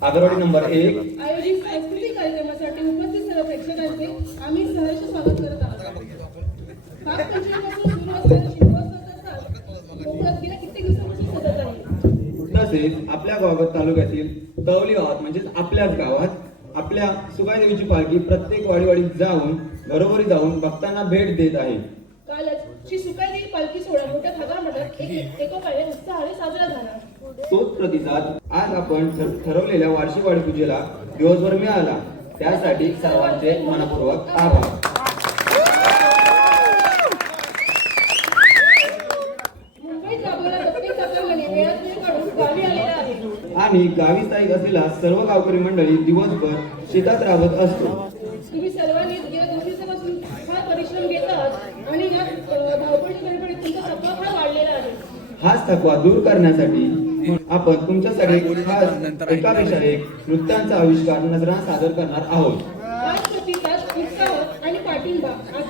Agarwadi number एक. आयोजित सांस्कृतिक कार्यक्रमासाठी उपस्थित सर्व प्रेक्षकांचे आम्ही सहर्ष स्वागत करत आहोत. नागपंचमीपासून सुरू असलेला शिमगोत्सवाचा साज कोकणात गेल्या कित्येक दिवसांपासून सतत आहे. तसेच आपल्या गावात तालुक्यातील तवली गावात म्हणजेच आपल्याच गावात. आपल्या सुगादेवीची पालखी प्रत्येक वाडीवाडीत जाऊन घरोघरी जाऊन भक्तांना भेट देत आहे. श्री सुकादेवी पालखी सोहळा मोठ्या उत्साहाने साजरा झाला. तोच प्रतिसाद. आज आपण ठर- ठरवलेल्या वार्षिक वाडी पूजेला दिवसभर मिळाला. त्यासाठी सर्वांचे मनपूर्वक आभार. आणि गावी स्थायिक असलेला सर्व गावकरी मंडळी दिवसभर शेतात राबत असतो. हाच थकवा दूर करण्यासाठी आपण तुमच्यासाठी खास एकापेक्षा एक नृत्यांचा आविष्कार नजराना सादर करणार आहोत. आणि पाठिंबा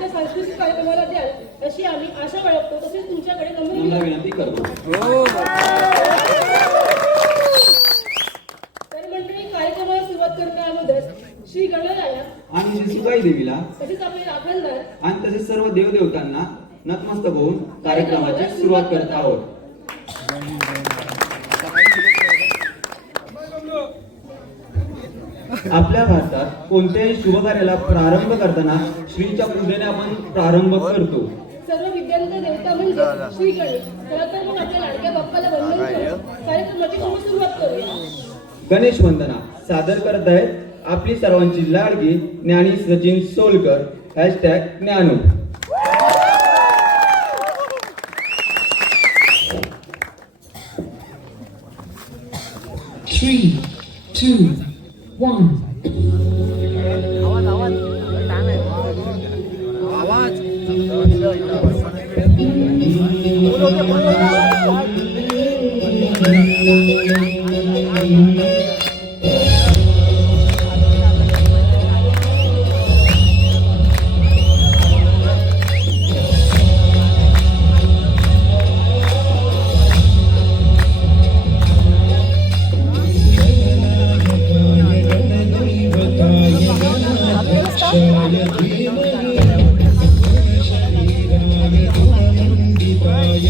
सांस्कृतिक कार्यक्रमाला द्याल अशी आम्ही आशा बाळगतो. तसेच तुमच्याकडे नम्र विनंती. विनंती करतो. तर मंडळी कार्यक्रमाला सुरुवात करण्या अगोदर श्री गणराया आणि श्री सुगाई देवीला तसेच आपले राखणदार आणि तसेच सर्व देवदेवतांना नतमस्तक होऊन कार्यक्रमाची सुरुवात करत आहोत. आपल्या भारतात कोणत्याही शुभ कार्याला प्रारंभ करताना श्रीच्या पूजेने आपण प्रारंभ करतो. सर्व विद्यांचा देवता म्हणजे श्री गणेश चला तर मग आपल्या लाडक्या बाप्पाला वंदन करून कार्यक्रमाची शुभ सुरुवात करूया. गणेश वंदना सादर करत आहेत आपली सर्वांची लाडकी Dnyani Sachin Solkar. Hashtag Dnyanu. Three, two, 旺。啊，好啊，等你。好啊，啊。好啊好啊好啊好